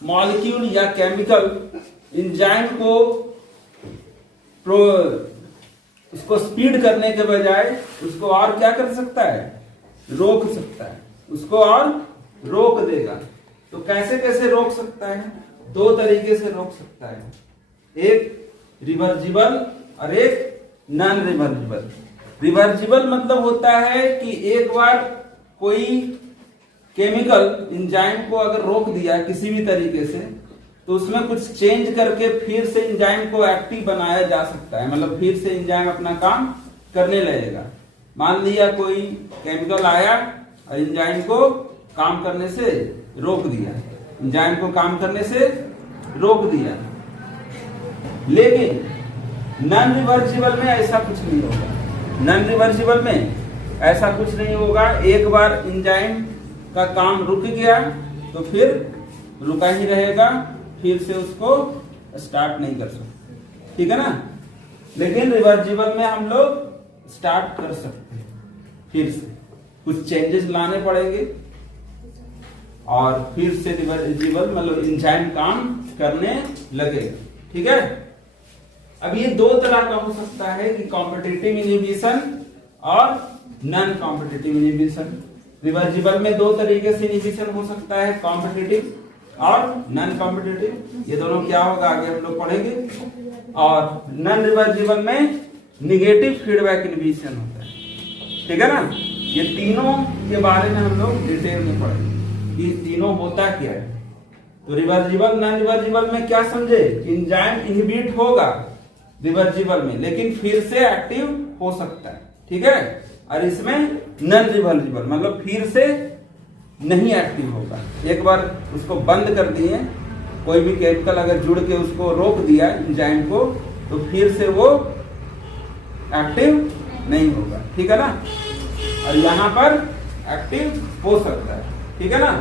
Molecule या chemical enzyme को उसको स्पीड करने के बजाय उसको और क्या कर सकता है, रोक सकता है, उसको और रोक देगा। तो कैसे कैसे रोक सकता है? दो तरीके से रोक सकता है, एक रिवर्जिबल और एक नॉन रिवर्जिबल। रिवर्जिबल मतलब होता है कि एक बार कोई केमिकल एंजाइम को अगर रोक दिया किसी भी तरीके से, तो उसमें कुछ चेंज करके फिर से एंजाइम को एक्टिव बनाया जा सकता है, मतलब फिर से एंजाइम अपना काम करने लगेगा। मान लिया कोई केमिकल आया और एंजाइम को काम करने से रोक दिया, एंजाइम को काम करने से रोक दिया, लेकिन नॉन रिवर्सिबल में ऐसा कुछ नहीं होगा। नॉन रिवर्सिबल में ऐसा कुछ नहीं होगा। एक बार एंजाइम का काम रुक गया तो फिर रुका ही रहेगा, फिर से उसको स्टार्ट नहीं कर सकते, ठीक है ना। लेकिन रिवर्सिबल में हम लोग स्टार्ट कर सकते हैं, फिर से कुछ चेंजेस लाने पड़ेंगे और फिर से रिवर्सिबल मतलब एंजाइम काम करने लगेगा, ठीक है। अब ये दो तरह का हो सकता है कि कॉम्पिटिटिव इनहिबिशन और नॉन कॉम्पिटिटिव इनहिबिशन। रिवर्सिबल में दो तरीके से इनहिबिशन हो सकता है, कॉम्पिटिटिव और नॉन कॉम्पिटिटिव। ये दोनों क्या होगा आगे हम लोग पढ़ेंगे। और नॉन रिवर्सिबल में निगेटिव फीडबैक इनहिबिशन होता है, ठीक है ना। ये तीनों के बारे में हम लोग डिटेल में पढ़ेंगे, ये तीनों होता क्या है। तो रिवर्सिबल नॉन रिवर्सिबल में क्या समझे, एंजाइम इनहिबिट होगा रिवर्सिबल में, लेकिन फिर से एक्टिव हो सकता है, ठीक है। और इसमें नॉन रिवर्सिबल मतलब फिर से नहीं एक्टिव होगा। एक बार उसको बंद कर दिए, कोई भी केमिकल अगर जुड़ के उसको रोक दिया एंजाइम को, तो फिर से वो एक्टिव नहीं होगा, ठीक है ना। और यहां पर एक्टिव हो सकता है, ठीक है ना।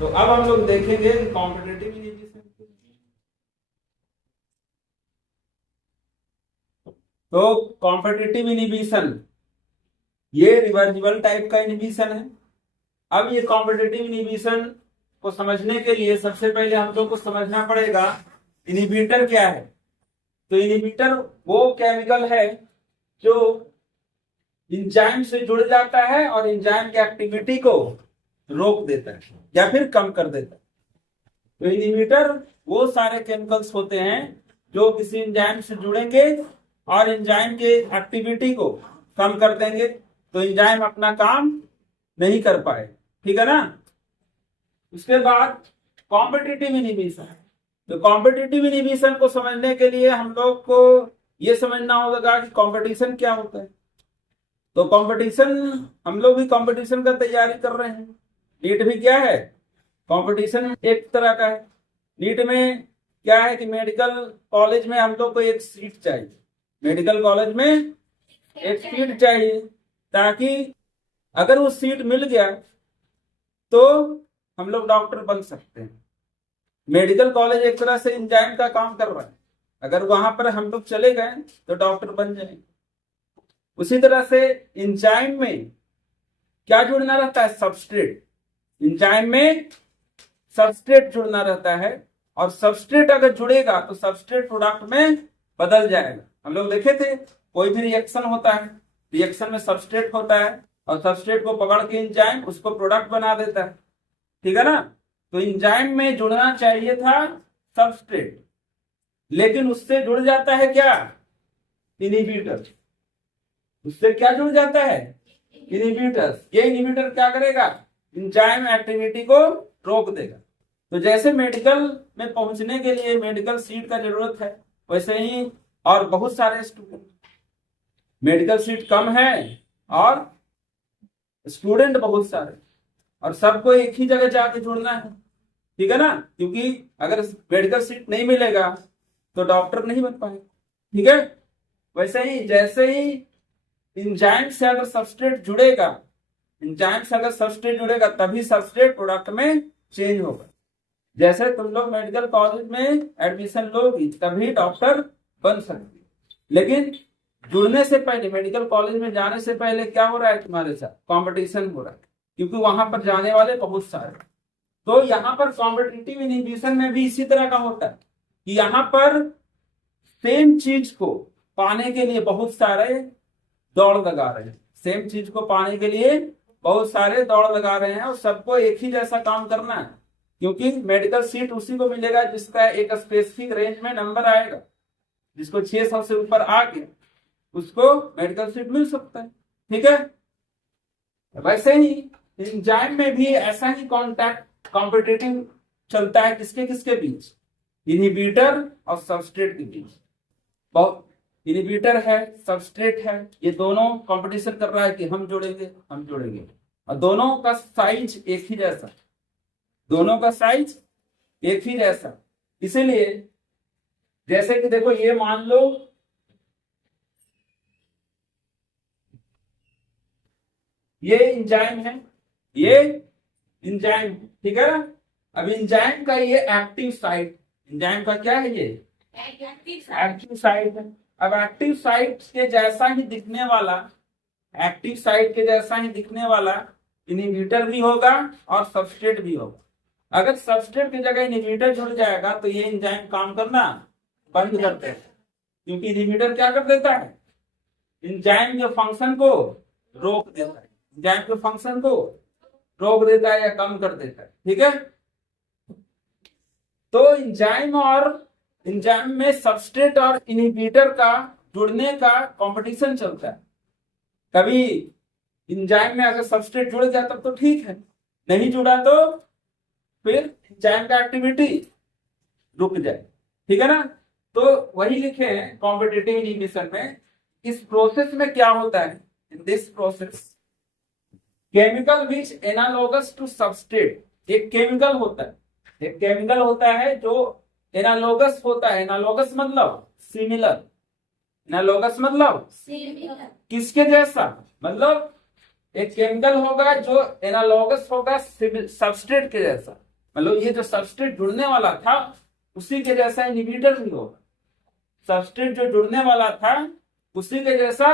तो अब हम लोग देखेंगे कॉम्पिटिटिव इनहिबिशन। तो कॉम्पिटिटिव इनहिबिशन ये रिवर्सिबल टाइप का इनहिबिशन है। अब ये कॉम्पिटिटिव इनहिबिशन को समझने के लिए सबसे पहले हम लोग को समझना पड़ेगा इनहिबिटर क्या है। तो इनहिबिटर वो केमिकल है जो एंजाइम से जुड़ जाता है और एंजाइम की एक्टिविटी को रोक देता है या फिर कम कर देता है। तो इनहिबिटर वो सारे केमिकल्स होते हैं जो किसी एंजाइम से जुड़ेंगे और एंजाइम के एक्टिविटी को कम कर देंगे, तो एंजाइम अपना काम नहीं कर पाए, ठीक है ना। उसके बाद कॉम्पिटिटिव इनहिबिशन। तो कॉम्पिटिटिव इनहिबिशन को समझने के लिए हम लोग को यह समझना होगा कि कंपटीशन क्या होता है। तो कंपटीशन, हम लोग भी कंपटीशन का तैयारी कर रहे हैं। नीट भी क्या है, कंपटीशन एक तरह का है। नीट में क्या है कि मेडिकल कॉलेज में हम लोग को एक सीट चाहिए, मेडिकल कॉलेज में एक सीट चाहिए, ताकि अगर वो सीट मिल गया तो हम लोग डॉक्टर बन सकते हैं। मेडिकल कॉलेज एक तरह से एंजाइम का काम कर रहा है, अगर वहां पर हम लोग चले गए तो डॉक्टर बन जाएंगे। उसी तरह से एंजाइम में क्या जुड़ना रहता है, सबस्ट्रेट। एंजाइम में सबस्ट्रेट जुड़ना रहता है, और सबस्ट्रेट अगर जुड़ेगा तो सबस्ट्रेट प्रोडक्ट में बदल जाएगा। हम लोग देखे थे कोई भी रिएक्शन होता है, रिएक्शन में सबस्ट्रेट होता है और सबस्ट्रेट को पकड़ के एंजाइम उसको प्रोडक्ट बना देता है, ठीक है ना। तो एंजाइम में जुड़ना चाहिए था सबस्ट्रेट, लेकिन उससे जुड़ जाता है क्या, इनहिबिटर। उससे क्या जुड़ जाता है, इनहिबिटर। ये इनहिबिटर क्या करेगा, एंजाइम एक्टिविटी को रोक देगा। तो जैसे मेडिकल में पहुंचने के लिए मेडिकल सीट का जरूरत है, वैसे ही और बहुत सारे स्टूडेंट, मेडिकल सीट कम है और स्टूडेंट बहुत सारे, और सबको एक ही जगह जाके जुड़ना है, ठीक है ना। क्योंकि अगर मेडिकल सीट नहीं मिलेगा तो डॉक्टर नहीं बन पाएगा, ठीक है। वैसे ही जैसे ही एंजाइम से अगर सबस्ट्रेट जुड़ेगा, एंजाइम से अगर सबस्ट्रेट जुड़ेगा तभी सबस्ट्रेट प्रोडक्ट में चेंज होगा। जैसे तुम लोग मेडिकल कॉलेज में एडमिशन लोगी तभी डॉक्टर बन सकती, लेकिन जुड़ने से पहले, मेडिकल कॉलेज में जाने से पहले क्या हो रहा है, तुम्हारे साथ कंपटीशन हो रहा है, क्योंकि वहां पर जाने वाले बहुत सारे। तो यहाँ पर कॉम्पिटिटिव इनहिबिशन में भी इसी तरह का होता है कि यहाँ पर सेम चीज को पाने के लिए बहुत सारे दौड़ लगा रहे हैं, सेम चीज को पाने के लिए बहुत सारे दौड़ लगा रहे हैं और सबको एक ही जैसा काम करना है, क्योंकि मेडिकल सीट उसी को मिलेगा जिसका एक स्पेसिफिक रेंज में नंबर आएगा। जिसको 600 से ऊपर आ गया उसको मेडिकल सीट मिल सकता है। ठीक है, वैसे ही एंजाइम में भी ऐसा ही कॉन्टैक्ट कॉम्पिटिटिव चलता है किसके किसके बीच, इनहिबिटर और सबस्ट्रेट के बीच। बहुत इनहिबिटर है, सबस्ट्रेट है, ये दोनों कंपटीशन कर रहा है कि हम जोड़ेंगे और दोनों का साइज एक ही जैसा, दोनों का साइज एक ही जैसा। इसीलिए जैसे कि देखो ये मान लो ये एंजाइम है, ये एंजाइम, ठीक है ना। अब एंजाइम का ये एक्टिव साइट, एंजाइम का क्या है, ये एक्टिव साइट है। अब एक्टिव साइट के जैसा ही दिखने वाला, एक्टिव साइट के जैसा ही दिखने वाला इनहिबिटर भी होगा और सबस्ट्रेट भी होगा। अगर सबस्ट्रेट की जगह इनहिबिटर जुड़ जाएगा तो ये एंजाइम काम करना बंद कर देता है, क्योंकि इनहिबिटर क्या कर देता है, एंजाइम के फंक्शन को रोक देता है, एंजाइम के फंक्शन को रोक देता है या कम कर देता है। ठीक है, तो एंजाइम में सबस्ट्रेट और इनहिबिटर का जुड़ने का कंपटीशन चलता है। कभी एंजाइम में अगर सबस्ट्रेट जुड़ गया तब तो ठीक है, नहीं जुड़ा तो फिर एंजाइम का एक्टिविटी रुक जाए। ठीक है ना, तो वही लिखे हैं कॉम्पिटिटिव इनहिबिशन में। इस प्रोसेस में क्या होता है, in this process chemical which analogous to substrate, एक केमिकल होता है, एक केमिकल होता है जो एनालॉगस होता है। एनालॉगस मतलब सिमिलर, एनालॉगस मतलब किसके जैसा, मतलब एक केमिकल होगा जो एनालॉगस होगा सबस्ट्रेट के जैसा, मतलब ये जो सबस्ट्रेट जुड़ने वाला था उसी के जैसा इनहिबिटर भी होगा, सबस्ट्रेट जो जुड़ने वाला था उसी के जैसा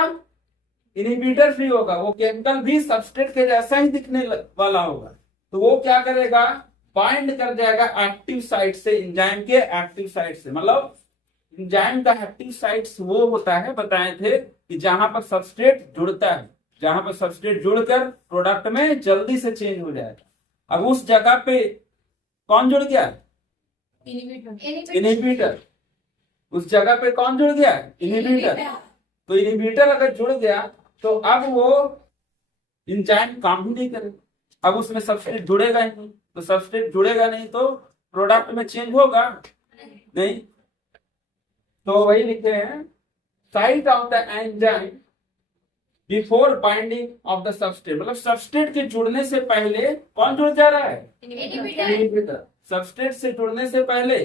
इनहिबिटर भी होगा। वो केमिकल भी सबस्ट्रेट के जैसा ही दिखने वाला होगा, तो वो क्या करेगा, बाइंड कर जाएगा एक्टिव साइट से, एंजाइम के एक्टिव साइट से। मतलब एंजाइम का एक्टिव साइट्स वो होता है, बताए थे कि जहां पर सबस्ट्रेट जुड़ता है, जहां पर सबस्ट्रेट जुड़कर प्रोडक्ट में जल्दी से चेंज हो जाएगा। अब उस जगह पे कौन जुड़ गया, इनहिबिटर। उस जगह पे कौन जुड़ गया, इनहिबिटर। तो इनहिबिटर अगर जुड़ गया तो अब वो एंजाइम काम ही नहीं करेगा, अब उसमें सबस्ट्रेट जुड़ेगा ही नहीं, तो सबस्ट्रेट जुड़ेगा नहीं तो प्रोडक्ट में चेंज होगा नहीं। तो वही लिखते हैं site of the enzyme before binding of the substrate, मतलब सबस्ट्रेट के जुड़ने से पहले कौन जुड़ जा रहा है, इनहिबिटर। सबस्ट्रेट से जुड़ने से पहले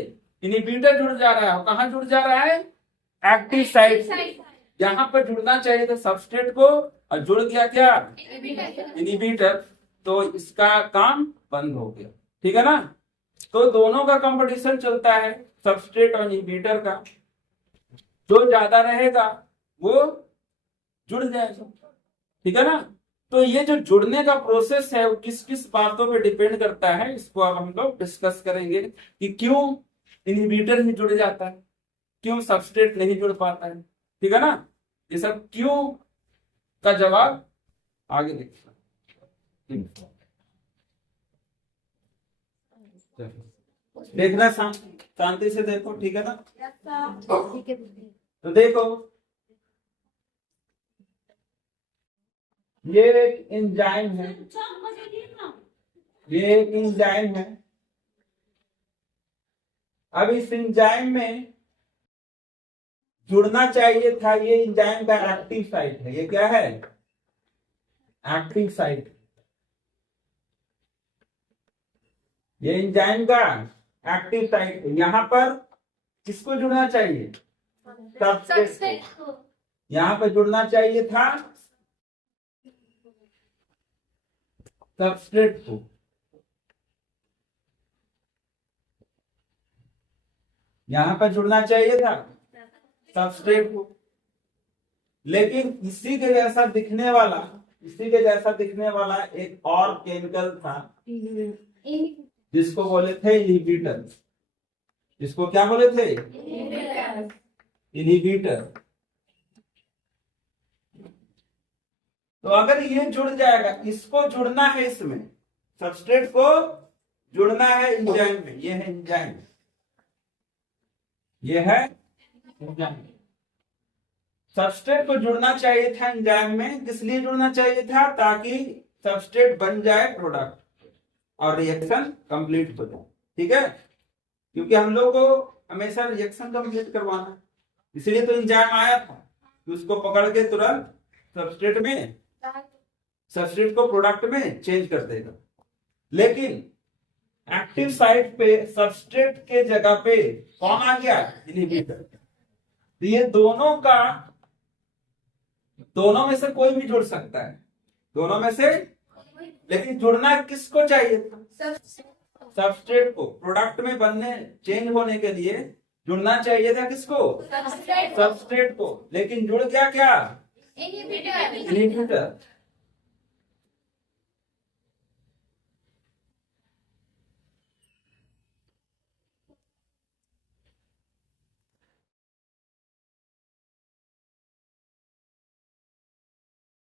इनहिबिटर जुड़ जा रहा है, कहाँ जुड़ जा रहा है, एक्टिव साइट, जहां पर जुड़ना चाहिए था सबस्ट्रेट को, और जुड़ गया क्या, इनहिबिटर, तो इसका काम बंद हो गया। ठीक है ना, तो दोनों का कंपटीशन चलता है, सबस्ट्रेट और इनहिबिटर का, जो ज्यादा रहेगा वो जुड़ जाएगा। ठीक है ना, तो ये जो जुड़ने का प्रोसेस है वो किस किस बातों पे डिपेंड करता है, इसको अब हम लोग डिस्कस करेंगे कि क्यों इनहिबिटर ही जुड़ जाता है, क्यों सबस्ट्रेट नहीं जुड़ पाता है। ठीक है ना, ये सब क्यों का जवाब आगे देखते हैं। देखना शांति से देखो, ठीक है ना। तो देखो ये एक एंजाइम है, ये एक एंजाइम है। अब इस एंजाइम में जुड़ना चाहिए था, ये एंजाइम का एक्टिव साइट है, ये क्या है, एक्टिव साइट। ये एंजाइम का एक्टिव साइट है, यहां पर किसको जुड़ना चाहिए, सबस्ट्रेट को। यहां पर जुड़ना चाहिए था सबस्ट्रेट को, यहां पर जुड़ना चाहिए था सबस्ट्रेट को, लेकिन इसी के जैसा दिखने वाला, इसी के जैसा दिखने वाला एक और केमिकल था, जिसको बोले थे इनहिबिटर। इसको क्या बोले थे? इनहिबिटर। तो अगर ये जुड़ जाएगा, इसको जुड़ना है, इसमें सबस्ट्रेट को जुड़ना है एंजाइम में, ये है एंजाइम, ये है एंजाइम। सबस्ट्रेट को जुड़ना चाहिए था एंजाइम में, किस लिए जुड़ना चाहिए था? ताकि सबस्ट्रेट बन जाए प्रोडक्ट और रिएक्शन कंप्लीट हो जाए। ठीक है, क्योंकि हम लोग को हमेशा रिएक्शन कंप्लीट करवाना है, इसलिए तो एंजाइम आया था कि उसको पकड़ के तुरंत सबस्ट्रेट को प्रोडक्ट में चेंज कर देगा। लेकिन एक्टिव साइट पे सबस्ट्रेट के जगह पे कौन आ गया? इनहिबिटर। तो ये दोनों में से कोई भी जुड़ सकता है, दोनों में से, लेकिन जुड़ना किसको चाहिए था? सबस्ट्रेट को। प्रोडक्ट में बनने, चेंज होने के लिए जुड़ना चाहिए था किसको? सबस्ट्रेट को। लेकिन जुड़ गया क्या? इनहिबिटर।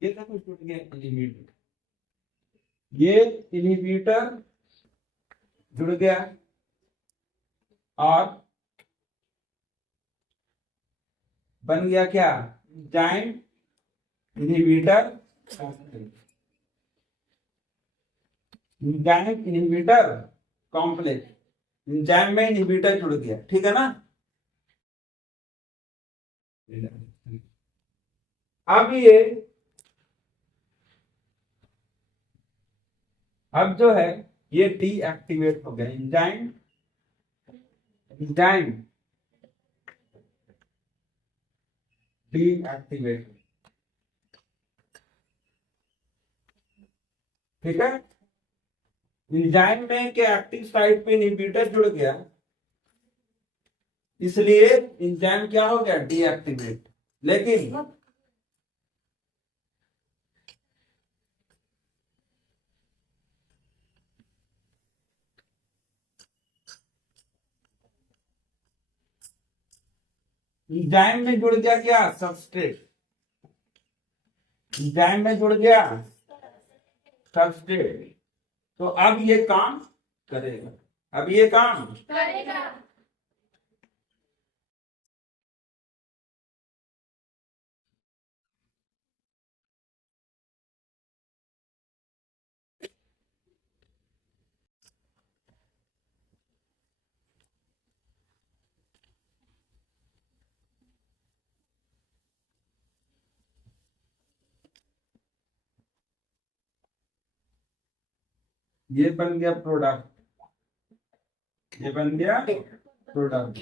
ये था कुछ टूट गया इनहिबिटर, ये इनहिबिटर जुड़ गया और बन गया क्या? Enzyme inhibitor. Enzyme inhibitor complex, enzyme में इनहिबिटर जुड़ गया। ठीक है ना? अब जो है ये डीएक्टिवेट हो गया, एंजाइम डीएक्टिवेट। ठीक है, एंजाइम में के एक्टिव साइट पे इनहिबिटर जुड़ गया, इसलिए एंजाइम क्या हो गया? डीएक्टिवेट। लेकिन एंजाइम में जुड़ गया क्या? सबस्ट्रेट। एंजाइम में जुड़ गया सबस्ट्रेट, तो अब ये काम करेगा, अब ये काम करेगा। ये बन गया प्रोडक्ट, ये बन गया प्रोडक्ट।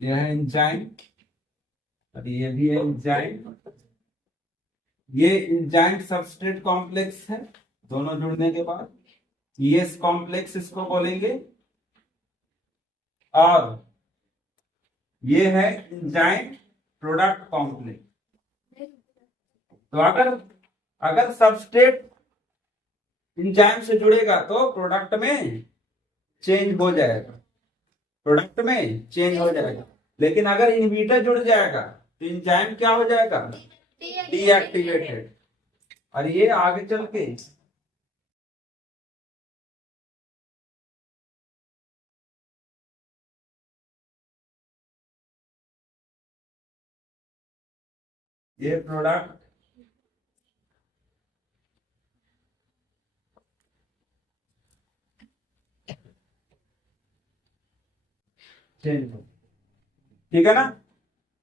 ये है एंजाइम और ये भी है एंजाइम। ये एंजाइम सबस्ट्रेट कॉम्प्लेक्स है, दोनों जुड़ने के बाद ये कॉम्प्लेक्स इसको बोलेंगे, और ये है एंजाइम प्रोडक्ट कॉम्प्लेक्स। तो अगर सबस्ट्रेट एंजाइम से जुड़ेगा तो प्रोडक्ट में चेंज हो जाएगा, प्रोडक्ट में चेंज हो जाएगा। लेकिन अगर इनहिबिटर जुड़ जाएगा तो एंजाइम क्या हो जाएगा? डीएक्टिवेटेड। और ये आगे चल के ये प्रोडक्ट चेंज हो, ठीक है ना?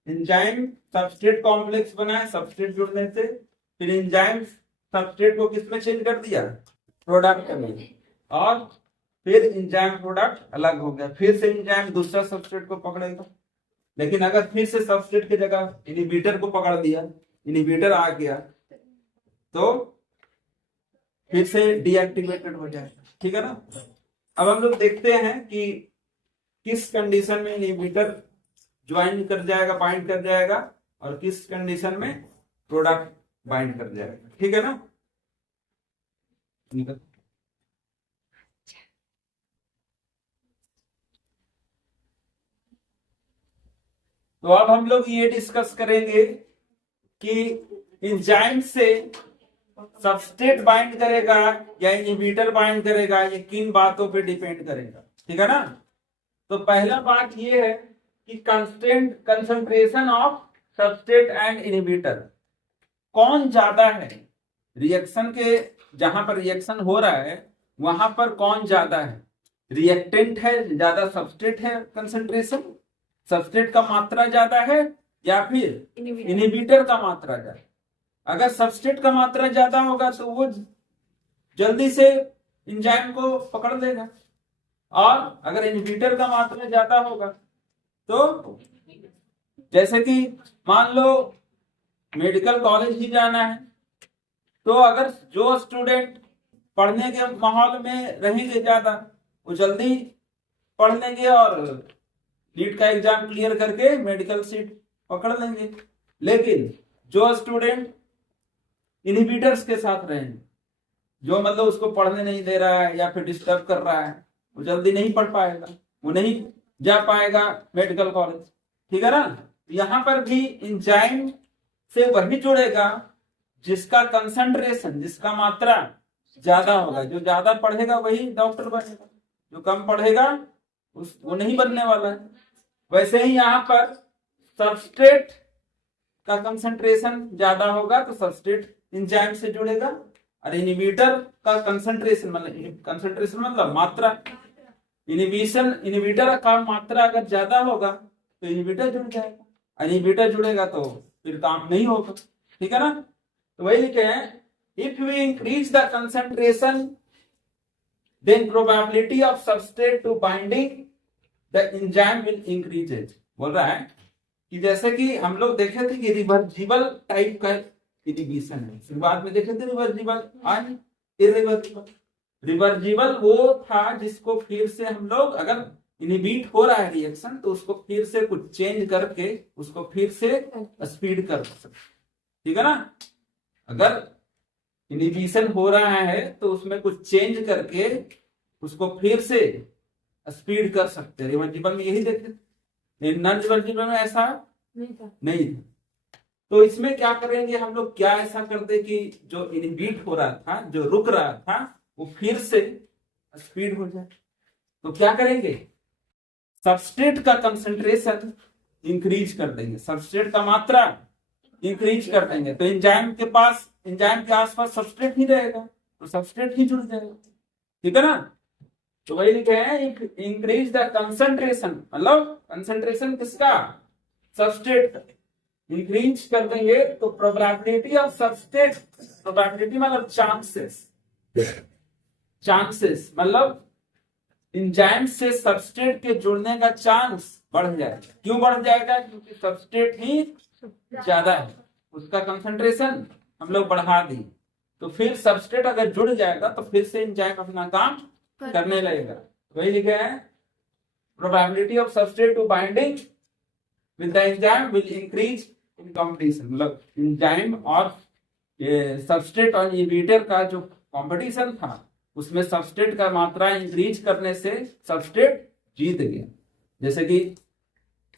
एंजाइम सबस्ट्रेट कॉम्प्लेक्स बना है, सबस्ट्रेट जुड़ने से फिर एंजाइम सबस्ट्रेट को किसमें चेंज कर दिया? प्रोडक्ट में। और फिर एंजाइम प्रोडक्ट अलग हो गया, फिर से एंजाइम दूसरा सबस्ट्रेट को पकड़ेगा। लेकिन अगर फिर से सबस्ट्रेट की जगह इनहिबिटर को पकड़ दिया, इनहिबिटर आ गया, तो फिर से डीएक्टिवेटेड हो जाएगा। ठीक है ना? अब हम लोग देखते हैं कि किस कंडीशन में इनहिबिटर ज्वाइन कर जाएगा, बाइंड कर जाएगा, और किस कंडीशन में प्रोडक्ट बाइंड कर जाएगा। ठीक है ना? तो अब हम लोग ये डिस्कस करेंगे कि एंजाइम से सबस्ट्रेट बाइंड करेगा या इनहिबिटर बाइंड करेगा, ये किन बातों पे डिपेंड करेगा, ठीक है ना। तो पहला बात ये है कि concentration of substrate and inhibitor, कौन ज्यादा है रिएक्शन के, जहां पर रिएक्शन हो रहा है वहां पर कौन ज्यादा है, रिएक्टेंट है ज्यादा, सबस्ट्रेट है कंसंट्रेशन, सबस्ट्रेट का मात्रा ज्यादा है या फिर इनहिबिटर का मात्रा ज्यादा। अगर सबस्ट्रेट का मात्रा ज्यादा होगा तो वो जल्दी से एंजाइम को पकड़ लेगा, और अगर इनहिबिटर का मात्रा ज्यादा होगा तो जैसे कि मान लो मेडिकल कॉलेज ही जाना है, तो अगर जो स्टूडेंट पढ़ने के माहौल में रहेंगे ज्यादा, वो जल्दी पढ़ लेंगे और नीट का एग्जाम क्लियर करके मेडिकल सीट पकड़ लेंगे। लेकिन जो स्टूडेंट इनहिबिटर्स के साथ रहेंगे, जो मतलब उसको पढ़ने नहीं दे रहा है या फिर डिस्टर्ब कर रहा है, वो जल्दी नहीं पढ़ पाएगा, वो नहीं जा पाएगा मेडिकल कॉलेज, ठीक है ना। यहाँ पर भी एंजाइम से वही जुड़ेगा जिसका कंसंट्रेशन, जिसका मात्रा ज्यादा होगा। जो ज्यादा पढ़ेगा वही डॉक्टर बनेगा, जो कम पढ़ेगा वो नहीं बनने वाला है। वैसे ही यहाँ पर सबस्ट्रेट का कंसंट्रेशन ज्यादा होगा तो सबस्ट्रेट एंजाइम से जुड़ेगा, और इनहिबिटर का कंसंट्रेशन मतलब मात्रा, इनहिबिटर का मात्रा अगर ज्यादा होगा तो इनहिबिटर जुड़ जाएगा, इनहिबिटर जुड़ेगा तो फिर काम नहीं होगा, ठीक है ना। तो वही लिखे हैं, if we increase the concentration then probability of substrate to binding the enzyme will increases. बोल रहा है कि जैसे कि हम लोग देखे थे कि रिवर्सिबल टाइप का इनहिबिशन है, शुरुआत में देखे थे रिवर्सिबल और इरिवर्सिबल। रिवर्सिबल वो था जिसको फिर से हम लोग, अगर इनहिबिट हो रहा है रिएक्शन तो उसको फिर से कुछ चेंज करके उसको फिर से स्पीड कर सकते, ठीक है ना। अगर इनहिबिशन हो रहा है तो उसमें कुछ चेंज करके उसको फिर से स्पीड कर सकते हैं। रिवर्सिबल में यही देखे, नॉन रिवर्सिबल में ऐसा नहीं था। तो इसमें क्या करेंगे हम लोग, क्या ऐसा कर दे कि जो इनहिबिट हो रहा था, जो रुक रहा था, वो फिर से स्पीड हो जाए। तो क्या करेंगे, सबस्ट्रेट का कंसंट्रेशन इंक्रीज कर देंगे, सबस्ट्रेट का मात्रा इंक्रीज कर देंगे, तो एंजाइम के आसपास सबस्ट्रेट ही रहेगा, तो सबस्ट्रेट ही जुड़ जाएगा, ठीक है ना। तो वही लिखे हैं, इंक्रीज द कंसंट्रेशन, मतलब कंसंट्रेशन किसका, सबस्ट्रेट का इंक्रीज कर देंगे तो प्रोबेबिलिटी ऑफ सबस्ट्रेट, प्रोबेबिलिटी मतलब चांसेस मतलब एंजाइम से सबस्ट्रेट के जुड़ने का चांस बढ़ जाएगा। क्यों बढ़ जाएगा, क्योंकि सबस्ट्रेट ही ज्यादा है, उसका कंसंट्रेशन हम लोग बढ़ा दी, तो फिर सबस्ट्रेट अगर जुड़ जाएगा तो फिर से एंजाइम अपना काम करने लगेगा। वही लिखा है, probability of substrate to binding with the enzyme will increase in competition, मतलब एंजाइम और सबस्ट्रेट और इनहिबिटर का जो कंपटीशन था उसमें सबस्ट्रेट का मात्रा इंक्रीज करने से सबस्ट्रेट जीत गया। जैसे कि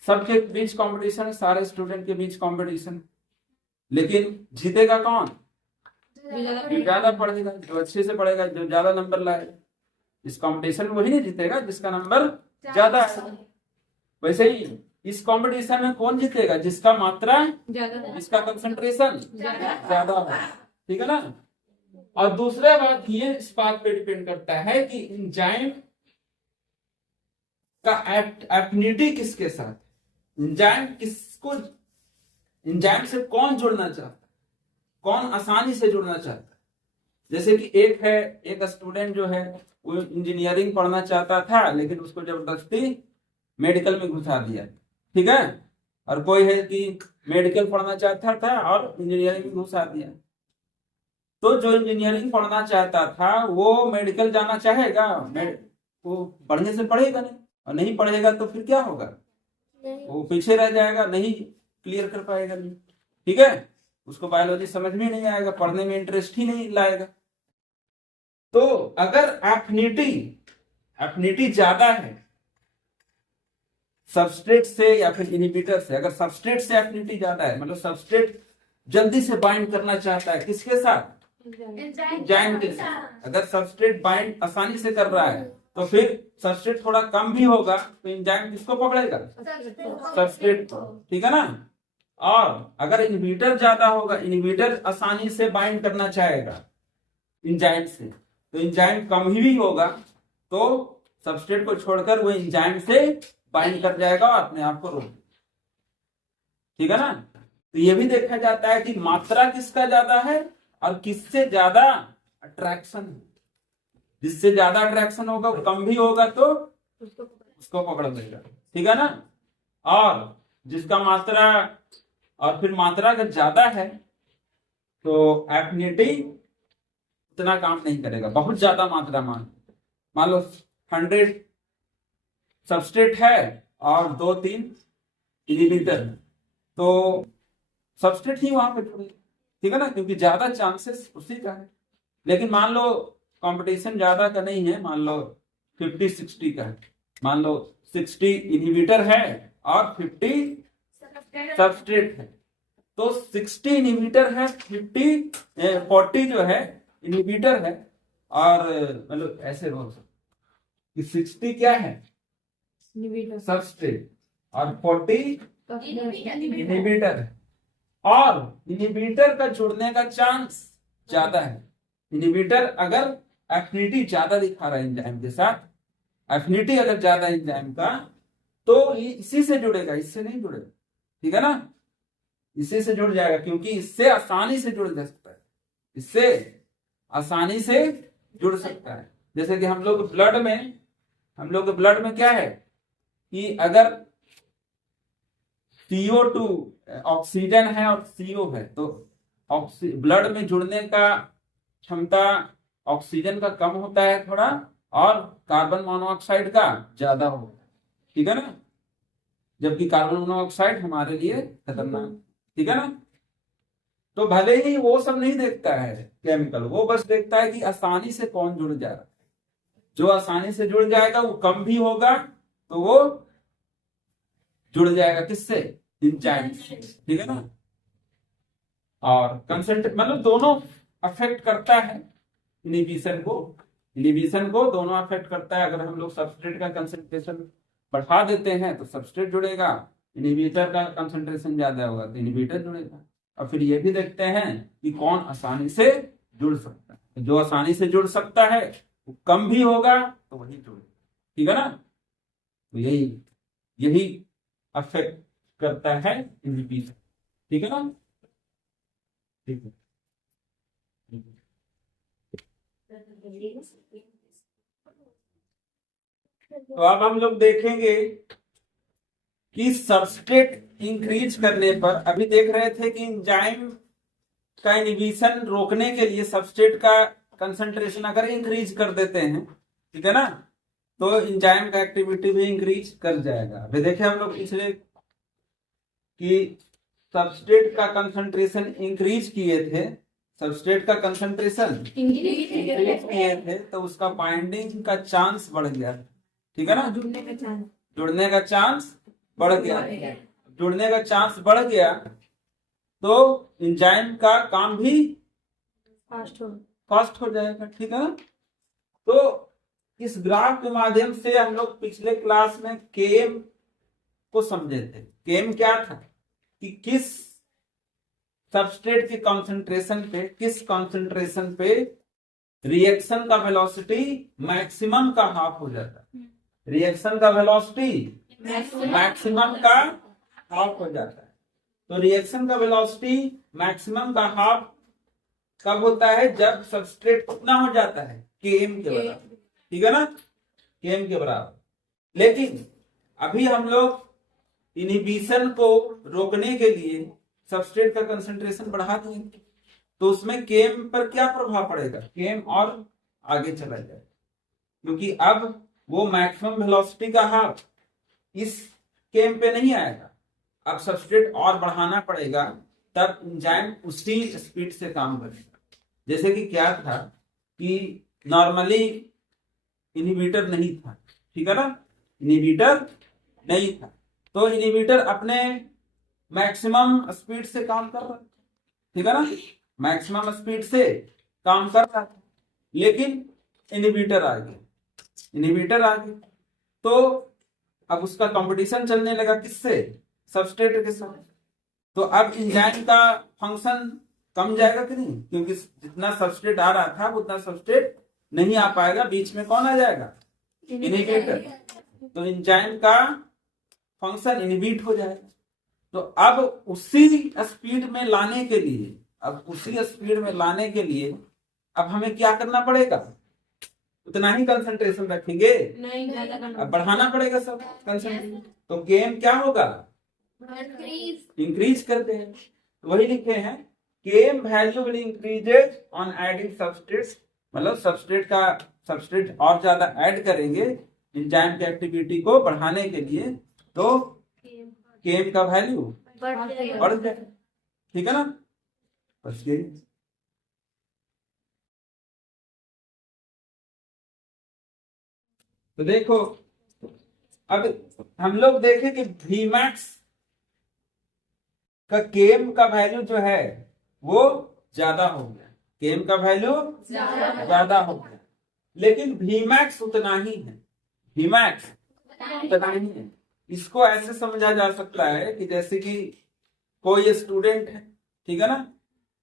सबके बीच कंपटीशन है, सारे स्टूडेंट के बीच कंपटीशन, लेकिन जीतेगा कौन, जो ज्यादा पढ़ेगा, जो अच्छे से पढ़ेगा, जो ज्यादा नंबर लाएगा। इस कंपटीशन में वही नहीं जीतेगा जिसका नंबर ज्यादा है। वैसे ही इस कंपटीशन में कौन जीतेगा, जिसका मात्रा ज्यादा, जिसका कंसंट्रेशन ज्यादा है, ठीक है ना। और दूसरा बात ये इस बात पे डिपेंड करता है कि एंजाइम का एफिनिटी किसके साथ, एंजाइम से कौन जुड़ना चाहता है, कौन आसानी से जुड़ना चाहता है। जैसे कि एक स्टूडेंट जो है वो इंजीनियरिंग पढ़ना चाहता था, लेकिन उसको जबरदस्ती मेडिकल में घुसा दिया, ठीक है। और कोई है कि मेडिकल पढ़ना चाहता था और इंजीनियरिंग में घुसा दिया। तो जो इंजीनियरिंग पढ़ना चाहता था वो मेडिकल जाना चाहेगा, वो बढ़ने से पढ़ेगा नहीं, और नहीं पढ़ेगा तो फिर क्या होगा, वो पीछे रह जाएगा, नहीं क्लियर कर पाएगा नहीं, ठीक है। उसको बायोलॉजी समझ में नहीं आएगा, पढ़ने में इंटरेस्ट ही नहीं लाएगा। तो अगर एफिनिटी ज्यादा है सबस्ट्रेट से या फिर इनहिबिटर से। अगर सबस्ट्रेट से एफिनिटी ज्यादा है, मतलब सबस्ट्रेट जल्दी से बाइंड करना चाहता है, किसके साथ? एंजाइम के साथ। अगर सबस्ट्रेट बाइंड आसानी से कर रहा है तो फिर सबस्ट्रेट थोड़ा कम भी होगा तो एंजाइम किसको पकड़ेगा? सबस्ट्रेट को, ठीक है ना। और अगर इनहिबिटर ज्यादा होगा, इनहिबिटर आसानी से बाइंड करना चाहेगा एंजाइम से, तो एंजाइम कम ही भी होगा तो सबस्ट्रेट को छोड़कर वो एंजाइम से बाइंड कर जाएगा और अपने आप को रोक, ठीक है ना। तो ये भी देखा जाता है कि मात्रा किसका ज्यादा है और किससे ज्यादा अट्रैक्शन है। जिससे ज्यादा अट्रैक्शन होगा वो कम भी होगा तो उसको पकड़ लेगा, ठीक है ना। और जिसका मात्रा, और फिर मात्रा अगर ज्यादा है तो एफिनिटी उतना काम नहीं करेगा। बहुत ज्यादा मात्रा, मान लो 100 सबस्ट्रेट है और 2-3 इनहिबिटर, तो सबस्ट्रेट ही वहां पे जुड़ेगा, ठीक है ना, क्योंकि ज्यादा चांसेस उसी का है। लेकिन मान लो कंपटीशन ज्यादा का नहीं है, मान लो 50-60 का है, मान लो 60 इनहिबिटर है और 50 सबस्ट्रेट है, तो 60 इनहिबिटर है, 40 जो है इनहिबिटर है, और मतलब ऐसे बोल सकते कि 60 क्या है सबस्ट्रेट और 40 इनहिबिटर है। और इनहिबिटर का जुड़ने का चांस ज्यादा है। इनहिबिटर अगर एफिनिटी ज्यादा दिखा रहा है एंजाइम के साथ, एफिनिटी अगर ज्यादा एंजाइम का, तो ये इसी से जुड़ेगा, इससे नहीं जुड़ेगा, ठीक है ना। इसी से जुड़ जाएगा क्योंकि इससे आसानी से जुड़ सकता है, इससे आसानी से जुड़ सकता है। जैसे कि हम लोग के ब्लड में क्या है कि अगर CO2 ऑक्सीजन है और CO है, तो ब्लड में जुड़ने का क्षमता ऑक्सीजन का कम होता है थोड़ा, और कार्बन मोनोऑक्साइड का ज्यादा होता है, ठीक है ना। जबकि कार्बन मोनोऑक्साइड हमारे लिए खतरनाक, ठीक है ना। तो भले ही वो सब नहीं देखता है केमिकल, वो बस देखता है कि आसानी से कौन जुड़ जा रहा है। जो आसानी से जुड़ जाएगा वो कम भी होगा तो वो जुड़ जाएगा किससे? एंजाइम से, ठीक है ना। और कंसेंट्रेट मतलब दोनों अफेक्ट करता है इनहिबिशन को दोनों अफेक्ट करता है। अगर हम लोग सबस्ट्रेट का कंसेंट्रेशन बढ़ा देते हैं तो सबस्ट्रेट जुड़ेगा, इनहिबिटर का कंसेंट्रेशन ज्यादा होगा तो इनहिबिटर जुड़ेगा। और फिर ये भी देखते हैं कि कौन आसानी से जुड़ सकता है। जो आसानी से जुड़ सकता है वो कम भी होगा तो वही जुड़ेगा, ठीक है ना। तो यही अफेक्ट करता है इनहिबिशन, ठीक है ना। ठीक है, तो अब हम लोग देखेंगे कि सबस्ट्रेट इंक्रीज करने पर, अभी देख रहे थे कि एंजाइम का इनहिबिशन रोकने के लिए सबस्ट्रेट का कंसंट्रेशन अगर इंक्रीज कर देते हैं, ठीक है ना, तो एंजाइम का एक्टिविटी भी इंक्रीज कर जाएगा। अभी देखे हम लोग पिछले कि सबस्ट्रेट का कंसंट्रेशन इंक्रीज किए थे, सबस्ट्रेट का कंसंट्रेशन इंक्रीज किए थे तो उसका बाइंडिंग का चांस बढ़ गया, ठीक है ना। जुड़ने का चांस बढ़ गया, जुड़ने का चांस बढ़ गया तो एंजाइम का काम भी फास्ट हो जाएगा, ठीक है ना। तो इस ग्राफ के माध्यम से हम लोग पिछले क्लास में केम को समझे थे। केम क्या था कि किस सबस्ट्रेट के कंसंट्रेशन पे, किस कंसंट्रेशन पे रिएक्शन का वेलोसिटी मैक्सिमम का हाफ हो जाता है। रिएक्शन का वेलोसिटी मैक्सिमम का हाफ हो जाता है। तो रिएक्शन का वेलोसिटी मैक्सिमम का हाफ कब होता है? जब सबस्ट्रेट कितना हो जाता है? Km के बराबर, ठीक है ना, Km के बराबर। लेकिन अभी हम लोग इनहिबिशन को रोकने के लिए सबस्ट्रेट का कंसंट्रेशन बढ़ा देंगे तो उसमें Km पर क्या प्रभाव पड़ेगा? Km और आगे चला जाए क्योंकि अब वो मैक्सिमम वेलोसिटी का हाफ इस Km पे नहीं आएगा। अब सबस्ट्रेट और बढ़ाना पड़ेगा तब एंजाइम उसी स्पीड से काम करेगा। जैसे कि क्या था कि नॉर्मली इनहिबिटर नहीं था, ठीक है ना, इनहिबिटर नहीं था तो इनहिबिटर अपने मैक्सिमम स्पीड से काम कर रहा है, ठीक है ना, मैक्सिमम स्पीड से काम कर रहा था, लेकिन इनहिबिटर आ गया तो अब उसका कंपटीशन चलने लगा किससे, सबस्ट्रेट के साथ। तो अब एंजाइम का फंक्शन कम जाएगा कि नहीं, क्योंकि जितना सबस्ट्रेट आ रहा था उतना सबस्ट्रेट नहीं आ पाएगा, बीच में कौन आ जाएगा, इनहिबिटर। तो एंजाइम का फंक्शन इनहिबिट हो जाएगा। तो अब उसी स्पीड में लाने के लिए अब हमें क्या करना पड़ेगा, उतना ही कंसंट्रेशन रखेंगे, अब बढ़ाना पड़ेगा सब कंसंट्रेशन। तो केम क्या होगा, इंक्रीज करते हैं, वही लिखे हैं केम value will increases on adding substrate, मतलब सबस्ट्रेट और ज्यादा ऐड करेंगे एंजाइम की एक्टिविटी को बढ़ाने के लिए, तो केम का वैल्यू बढ़ जाए, ठीक है ना। बस ये तो देखो, अब हम लोग देखें कि Vmax का केम का वैल्यू जो है वो ज्यादा हो गया, केम का वैल्यू ज्यादा हो गया, लेकिन Vmax उतना ही है, Vmax उतना ही है। इसको ऐसे समझा जा सकता है कि जैसे कि कोई स्टूडेंट है, ठीक है ना,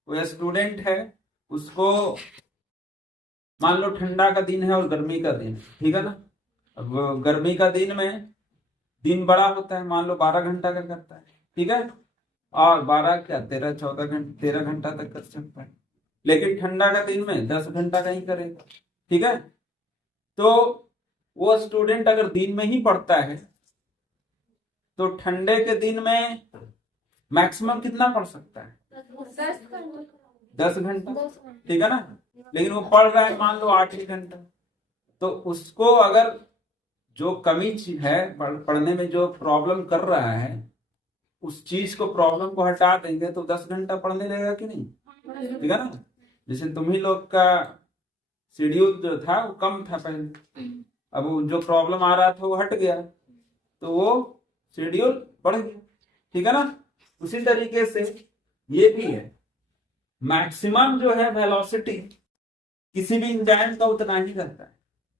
कोई स्टूडेंट है, उसको मान लो ठंडा का दिन है और गर्मी का दिन, ठीक है ना। अब गर्मी का दिन में दिन बड़ा होता है, मान लो 12 घंटा का करता है, ठीक है, और 12 क्या 13 घंटा तक कर सकता है, लेकिन ठंडा का दिन में 10 घंटा का ही करेगा, ठीक है। तो वो स्टूडेंट अगर दिन में ही पढ़ता है तो ठंडे के दिन में मैक्सिमम कितना पढ़ सकता है, 10 घंटा, ठीक है ना, लेकिन वो पढ़ रहा है मान लो 8 ही घंटा। तो उसको अगर जो कमी है पढ़ने में, जो प्रॉब्लम कर रहा है, उस चीज को प्रॉब्लम को हटा देंगे तो 10 घंटा पढ़ने लगेगा कि नहीं, ठीक है ना। जैसे तुम्ही लोग का शेड्यूल जो था वो कम था पहले, अब जो प्रॉब्लम आ रहा था वो हट गया तो वो शेड्यूल बढ़ गया, ठीक है ना। उसी तरीके से ये भी है, मैक्सिमम जो है वेलोसिटी किसी भी एंजाइम का उतना ही रहता है,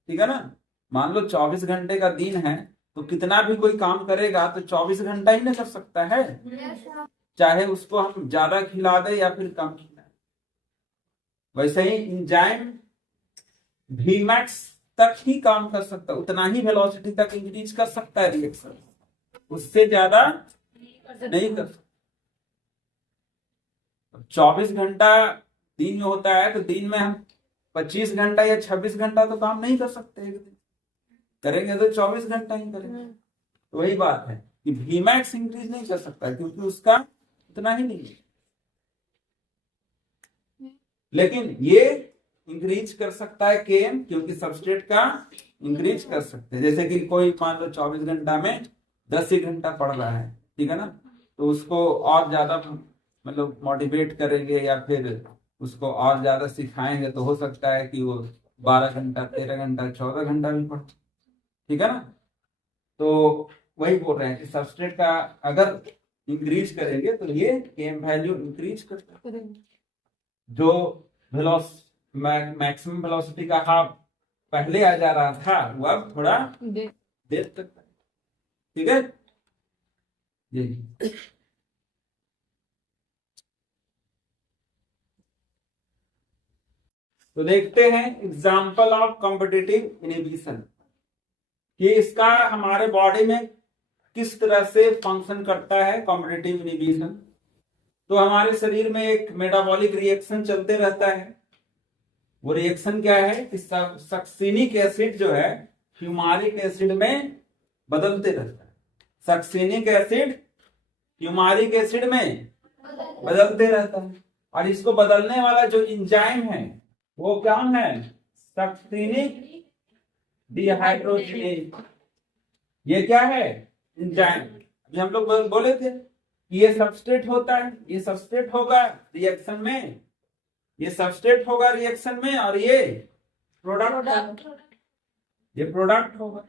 ठीक है ना। मान लो 24 घंटे का दिन है तो कितना भी कोई काम करेगा तो 24 घंटा ही ना कर सकता है, चाहे उसको हम ज्यादा खिला दे या फिर कम खिलाए। वैसे ही एंजाइम Vmax तक ही काम कर सकता है, उतना ही वेलोसिटी तक इंक्रीज कर सकता है रिएक्शन, उससे ज्यादा नहीं कर सकता। 24 घंटा दिन में होता है तो दिन में हम 25 घंटा या 26 घंटा तो काम नहीं कर सकते, करेंगे तो 24 घंटा ही करेंगे। तो वही बात है कि Vmax इंक्रीज नहीं कर सकता क्योंकि उसका उतना ही नहीं है, लेकिन ये इंक्रीज कर सकता है केम, क्योंकि सबस्ट्रेट का इंक्रीज कर सकते हैं। जैसे कि कोई मान लो 24 घंटा में 10 ही घंटा पढ़ रहा है, ठीक है ना, तो उसको और ज्यादा मतलब मोटिवेट करेंगे या फिर उसको और ज्यादा सिखाएंगे तो हो सकता है कि वो 12 घंटा 13 घंटा 14 घंटा भी पढ़े, ठीक है ना। तो वही बोल रहे हैं कि सबस्ट्रेट का अगर इंक्रीज करेंगे तो ये केम वैल्यू इंक्रीज करता है, जो मैक्सिमम वेलोसिटी का हाफ पहले आ जा रहा था वो अब थोड़ा देर तक, ठीक है। तो देखते हैं एग्जांपल ऑफ कॉम्पिटिटिव इनहिबिशन कि इसका हमारे बॉडी में किस तरह से फंक्शन करता है कॉम्पिटिटिव इनहिबिशन। तो हमारे शरीर में एक मेटाबॉलिक रिएक्शन चलते रहता है, वो रिएक्शन क्या है कि सक्सिनिक एसिड जो है फ्यूमारिक एसिड में बदलते रहता है, सक्सिनिक एसिड फ्यूमारिक एसिड में बदलते रहता है, और इसको बदलने वाला जो एंजाइम है वो क्या है, सक्सिनिक डिहाइड्रोजिनेज। ये क्या है, एंजाइम। अभी हम लोग बोले थे कि ये सबस्ट्रेट होता है, ये सबस्ट्रेट होगा रिएक्शन में, ये सबस्ट्रेट होगा रिएक्शन में, और ये प्रोडक्ट, ये प्रोडक्ट होगा।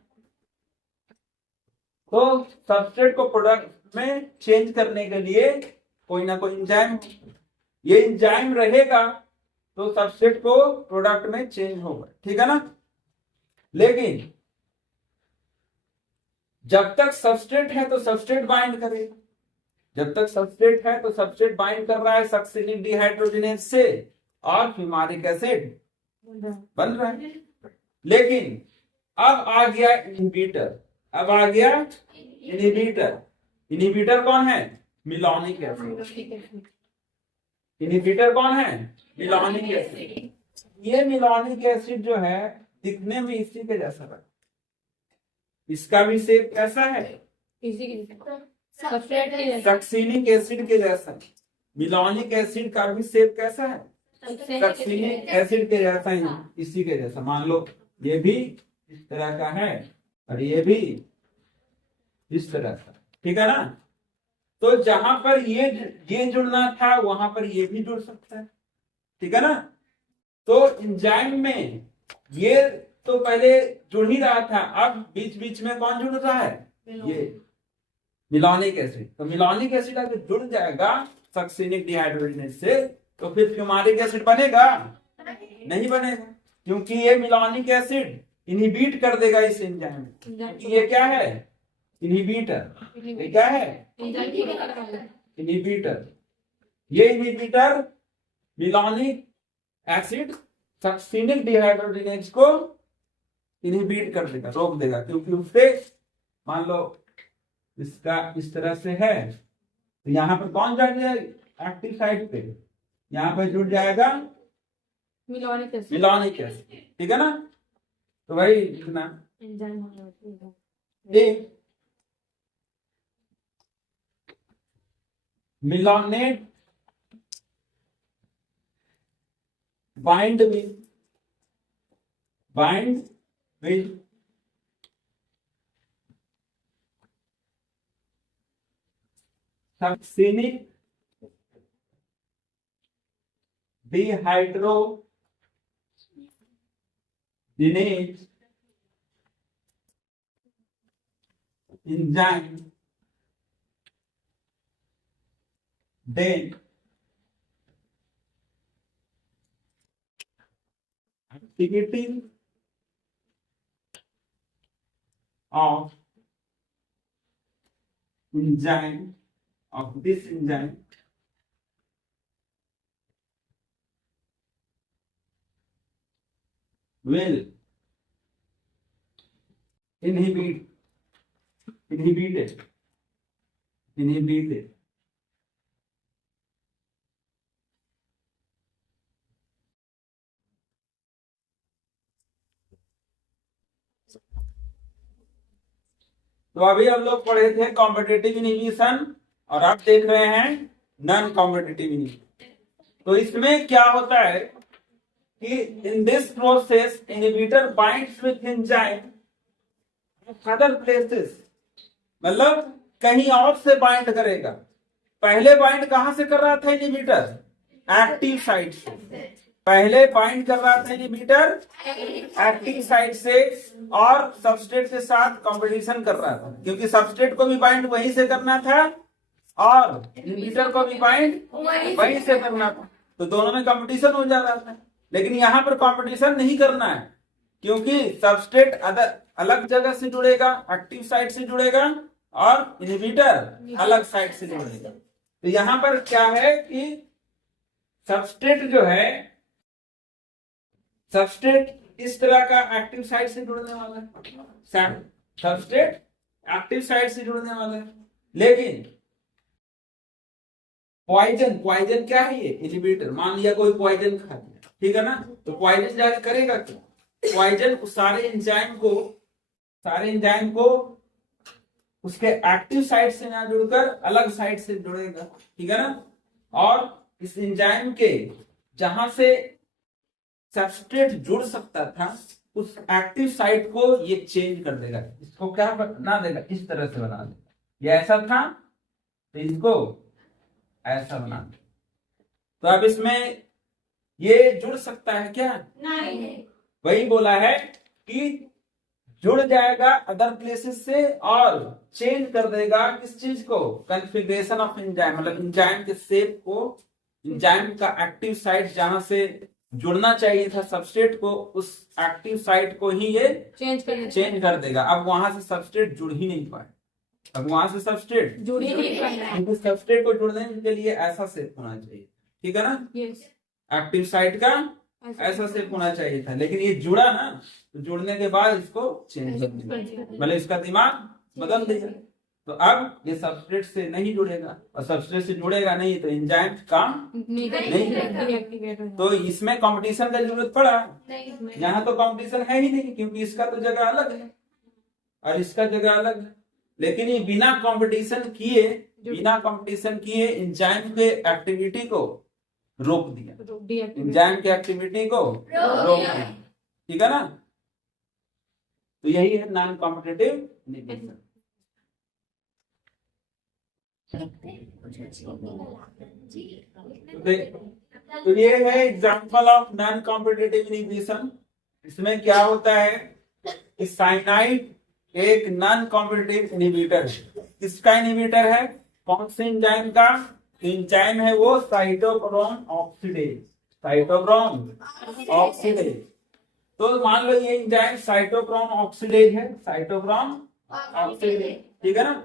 तो सबस्ट्रेट को प्रोडक्ट में चेंज करने के लिए कोई ना कोई एंजाइम, ये एंजाइम रहेगा तो सबस्ट्रेट को प्रोडक्ट में चेंज होगा, ठीक है ना। लेकिन जब तक सबस्ट्रेट है तो सबस्ट्रेट बाइंड करेगा, जब तक सबस्ट्रेट है तो सबस्ट्रेट बाइंड कर रहा है सक्सिनिक डिहाइड्रोजिनेज से और फ्यूमारिक एसिड बन रहा है। लेकिन अब आ गया इनहिबिटर, अब आ गया इनहिबिटर। इनहिबिटर कौन है? मिलोनिक एसिड। इनहिबिटर कौन है? मिलोनिक एसिड। ये मिलोनिक एसिड जो है दिखने में इसी के जैसा लगता है, इसका भी शेप कैसा है? सक्सिनिक एसिड के जैसा। मिलोनिक एसिड का भी शेप कैसा है? सक्सिनिक एसिड के जैसा ही, इसी के जैसा। मान लो ये भी इस तरह का है और ये भी इस तरह का, ठीक है ना। तो जहां पर ये जुड़ना था वहां पर ये भी जुड़ सकता है, ठीक है ना। तो एंजाइम में ये तो पहले जुड़ ही रहा था, अब बीच बीच में कौन जुड़ रहा है? ये मिलोनिक एसिड। तो मिलोनिक एसिड अगर जुड़ जाएगा सक्सिनिक डिहाइड्रोजिनेज से तो फिर फ्यूमारिक एसिड बनेगा? नहीं बनेगा, क्योंकि ये मिलोनिक एसिड इनहिबिट कर देगा इस एंजाइम को। ये क्या है? इनहिबिटर। ये क्या है? इनहिबिटर। ये इनहिबिटर मिलोनिक एसिड सक्सिनिक डिहाइड्रोजिनेज को इनहिबिट कर देगा, रोक देगा, क्योंकि उससे मान लो इसका इस तरह से है तो यहाँ पर कौन जुड़ जाएगा? एक्टिव साइट पे यहाँ पर जुड़ जाएगा मिलोनिक एसिड, ठीक है ना। तो भाई लिखना मिलोनेट bind with succinic dehydrogenase enzyme, then activity of enzyme of this enzyme will inhibited तो अभी हम लोग पढ़े थे कॉम्पिटिटिव इनहिबिशन और अब देख रहे हैं नॉन कॉम्पिटिटिव इनहिबिशन। तो इसमें क्या होता है कि इन this process inhibitor binds with enzyme other places, मतलब कहीं और से बाइंड करेगा। पहले बाइंड कहां से कर रहा था इनहिबिटर? एक्टिव साइट से। पहले बाइंड कर रहा था इनहिबिटर एक्टिव साइट से और सबस्ट्रेट के साथ कंपटीशन कर रहा था, क्योंकि सबस्ट्रेट को भी बाइंड वहीं से करना था और इनहिबिटर को भी बाइंड वहीं से करना था, तो दोनों में कंपटीशन हो जा रहा था। लेकिन यहाँ पर कंपटीशन नहीं करना है, क्योंकि सबस्ट्रेट अलग जगह से जुड़ेगा, एक्टिव साइट से जुड़ेगा और इनहिबिटर अलग साइट से जुड़ेगा। तो यहाँ पर क्या है कि सबस्ट्रेट जो है, सबस्ट्रेट इस तरह का एक्टिव साइट से जुड़ने वाला है, सबस्ट्रेट एक्टिव साइट से जुड़ने वाला है। लेकिन पॉइजन क्या है? ये इनहिबिटर। मान लिया कोई पॉइजन खा लिया, ठीक है ना, तो पॉइजन जाके करेगा क्या? पॉइजन सारे एंजाइम को उसके एक्टिव साइट से ना जुड़कर अलग साइट से जुड़ेगा, ठीक है ना। और इस एंजाइम के जहां से सबस्ट्रेट जुड़ सकता था उस एक्टिव साइट को ये चेंज कर देगा, इसको क्या बना देगा? इस तरह से बना देगा। ये ऐसा था तो इसको ऐसा बना देगा। तो अब इसमें ये जुड़ सकता है क्या? नहीं। वही बोला है कि जुड़ जाएगा अदर प्लेसेस से और चेंज कर देगा किस चीज को, कॉन्फ़िगरेशन ऑफ एंजाइम, मतलब एंजाइम के शेप को, एंजाइम का एक्टिव साइट जहां से जुड़ना चाहिए था सबस्ट्रेट को, उस एक्टिव साइट को ही ये चेंज कर देगा। अब वहां से सबस्ट्रेट जुड़ ही नहीं पाए, अब वहां से सबस्ट्रेट जुड़ ही नहीं पाए, क्योंकि सबस्ट्रेट को जुड़ने के लिए ऐसा शेप होना चाहिए, ठीक है ना, एक्टिव साइट का ऐसा शेप होना चाहिए था, लेकिन ये जुड़ा ना, तो जुड़ने के बाद इसको चेंज कर दिया, मतलब इसका दिमाग बदल दिया। तो अब ये सबस्ट्रेट से नहीं जुड़ेगा, और सबस्ट्रेट से जुड़ेगा नहीं तो एंजाइम काम नहीं करेगा। तो इसमें कंपटीशन का जरूरत पड़ा, यहाँ तो कंपटीशन है ही नहीं, क्योंकि इसका तो जगह अलग है और इसका जगह अलग है। लेकिन ये बिना कंपटीशन किए एंजाइम के एक्टिविटी को रोक दिया, एंजाइम की एक्टिविटी को रोक दिया, ठीक है ना। तो यही है नॉन कॉम्पिटिटिव इनहिबिशन। तो ये है example of non competitive inhibition. इसमें क्या होता है कि साइनाइड एक नॉन कॉम्पिटिटिव इनहिबिटर है। किसका इनहिबिटर है, कौन से एंजाइम का, एंजाइम है वो साइटोक्रोम ऑक्सीडेज, साइटोक्रोम ऑक्सीडेज। तो मान लो ये एंजाइम साइटोक्रोम ऑक्सीडेज है, साइटोक्रोम ऑक्सीडेज, ठीक है ना।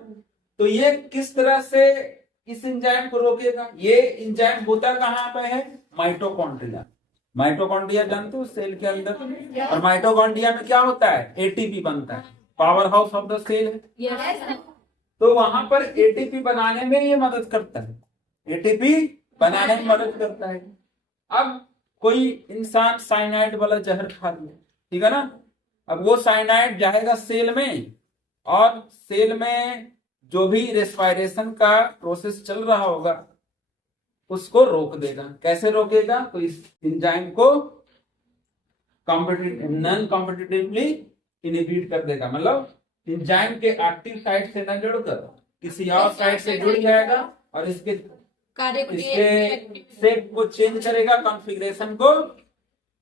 तो ये किस तरह से इस एंजाइम को रोकेगा, ये एंजाइम होता कहाँ पे है, माइटोकॉन्ड्रिया। माइटोकॉन्ड्रिया जानते हो सेल के अंदर, और माइटोकॉन्ड्रिया में क्या होता है, एटीपी बनता है, power house of the cell है। तो वहां पर एटीपी बनाने में ये मदद करता है, एटीपी बनाने में मदद करता है। अब कोई इंसान साइनाइड वाला जहर खा लिया, ठीक है ना, अब वो साइनाइड जाएगा सेल में, और सेल में जो भी रेस्पिरेशन का प्रोसेस चल रहा होगा उसको रोक देगा। कैसे रोकेगा, तो इस एंजाइम को नॉन कॉम्पिटिटिवली इनहिबिट कर देगा, मतलब एंजाइम के एक्टिव साइट से न जुड़कर किसी और साइट से जुड़ जाएगा और इसके शेप को चेंज करेगा, कॉन्फ़िगरेशन को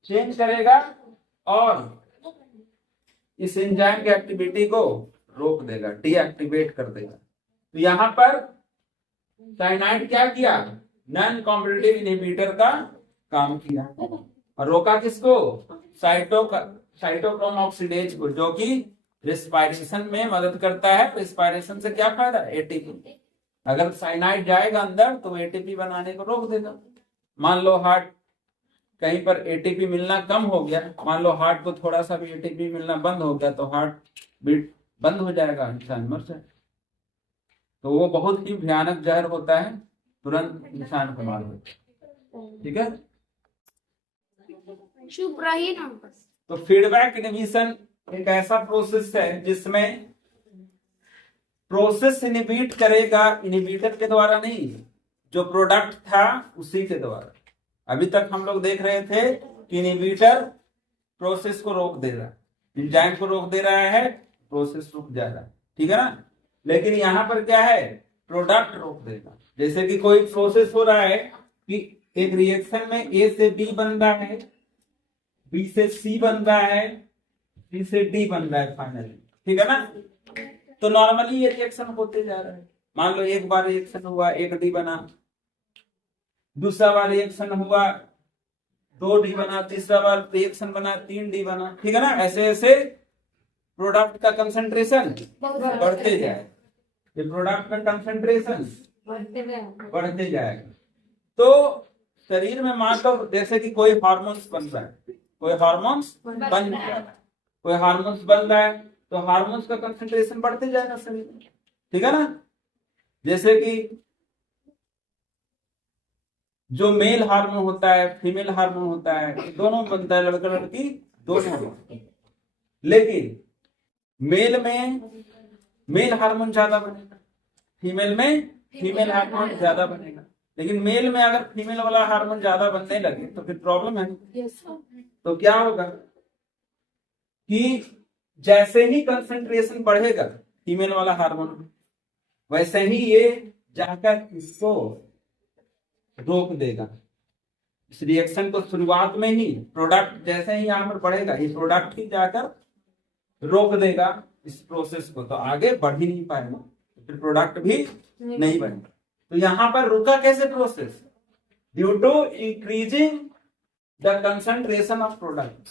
चेंज करेगा और इस एंजाइम की एक्टिविटी को रोक देगा, डीएक्टिवेट कर देगा। तो यहाँ पर साइनाइड क्या किया, नॉन कॉम्पिटिटिव इनहिबिटर का काम किया, और रोका किसको, साइटोक्रोम ऑक्सीडेज को, जो कि रेस्पिरेशन में मदद करता है। रेस्पिरेशन से क्या फायदा, एटीपी। अगर साइनाइड जाएगा अंदर तो एटीपी बनाने को रोक देगा। मान लो हार्ट कहीं पर एटीपी मिलना कम हो गया, मान लो हार्ट को थोड़ा सा भी एटीपी मिलना बंद हो गया तो हार्ट बीट बंद हो जाएगा, इंसान मर जाए। तो वो बहुत ही भयानक जहर होता है, तुरंत इंसान को मार होता है, ठीक है। तो फीडबैक इनहिबिशन एक ऐसा प्रोसेस है जिसमें प्रोसेस इनहिबिट करेगा, इनहिबिटर के द्वारा नहीं, जो प्रोडक्ट था उसी के द्वारा। अभी तक हम लोग देख रहे थे कि इनहिबिटर प्रोसेस को रोक दे रहा है, एंजाइम को रोक दे रहा है, प्रोसेस रुक जा रहा है, ठीक है ना। लेकिन यहाँ पर क्या है, प्रोडक्ट रोक देगा। जैसे कि कोई प्रोसेस हो रहा है कि एक रिएक्शन में ए से बी बन रहा है, बी से सी बन रहा है, सी से डी बन रहा है फाइनली, ठीक है ना। तो नॉर्मली ये रिएक्शन होते जा रहा है। मान लो एक बार रिएक्शन हुआ, एक डी बना, दूसरा बार रिएक्शन हुआ, 2 डी बना, तीसरा बार रिएक्शन बना, 3 डी बना, ठीक है ना। ऐसे ऐसे प्रोडक्ट का कंसंट्रेशन बढ़ते जाए, ये प्रोडक्ट का कंसंट्रेशन बढ़ते जाएगा। तो शरीर में मान लो जैसे कि कोई हार्मोन्स बन रहा है, कोई हार्मोन्स बन रहा है, कोई हार्मोन्स बन रहा है, तो हार्मोन्स का कंसंट्रेशन बढ़ते जाएगा शरीर में, ठीक है ना। जैसे कि जो मेल हार्मोन होता है, फीमेल हार्मोन होता है, दोनों बनता है, लड़का लड़की दोनों। लेकिन मेल में मेल हार्मोन ज्यादा बनेगा, फीमेल में फीमेल हार्मोन ज्यादा बनेगा। लेकिन मेल में अगर फीमेल वाला हार्मोन ज्यादा बनने लगे तो फिर प्रॉब्लम है। तो क्या होगा कि जैसे ही कंसंट्रेशन बढ़ेगा फीमेल वाला हार्मोन, वैसे ही ये जाकर इसको रोक देगा, इस रिएक्शन को। शुरुआत में ही प्रोडक्ट जैसे ही यहाँ पर बढ़ेगा, ये प्रोडक्ट ही जाकर रोक देगा इस प्रोसेस को, तो आगे बढ़ ही नहीं पाएगा, फिर प्रोडक्ट भी नहीं बनेगा। तो यहाँ पर रुका कैसे process? Due to increasing the concentration of product.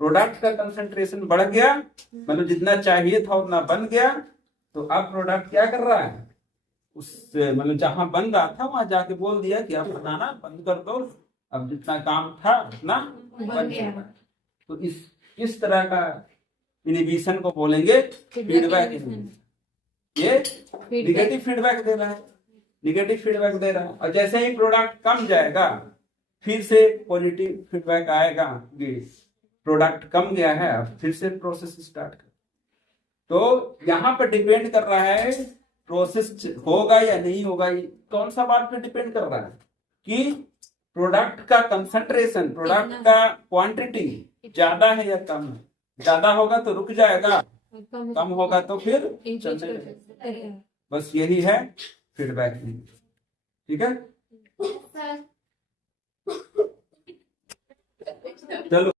Product का कंसंट्रेशन बढ़ गया, मतलब जितना चाहिए था उतना बन गया, तो अब प्रोडक्ट क्या कर रहा है, उस मतलब जहां बन रहा था वहां जाके बोल दिया कि अब बनाना बंद कर दो, अब जितना काम था उतना बन गया। तो इस तरह का इनहिबिशन को बोलेंगे फीडबैक इनहिबिशन। ये निगेटिव फीडबैक दे रहा है, निगेटिव फीडबैक दे रहा है, और जैसे ही प्रोडक्ट कम जाएगा फिर से पॉजिटिव फीडबैक आएगा कि प्रोडक्ट कम गया है, अब फिर से प्रोसेस स्टार्ट कर। तो यहाँ पर डिपेंड कर रहा है प्रोसेस होगा या नहीं होगा, कौन सा बात पे डिपेंड कर रहा है कि प्रोडक्ट का कंसंट्रेशन, प्रोडक्ट का क्वांटिटी ज्यादा है या कम है। ज्यादा होगा तो रुक जाएगा, कम होगा तो फिर चलने लगेगा। बस यही है फीडबैक। ठीक है, चलो।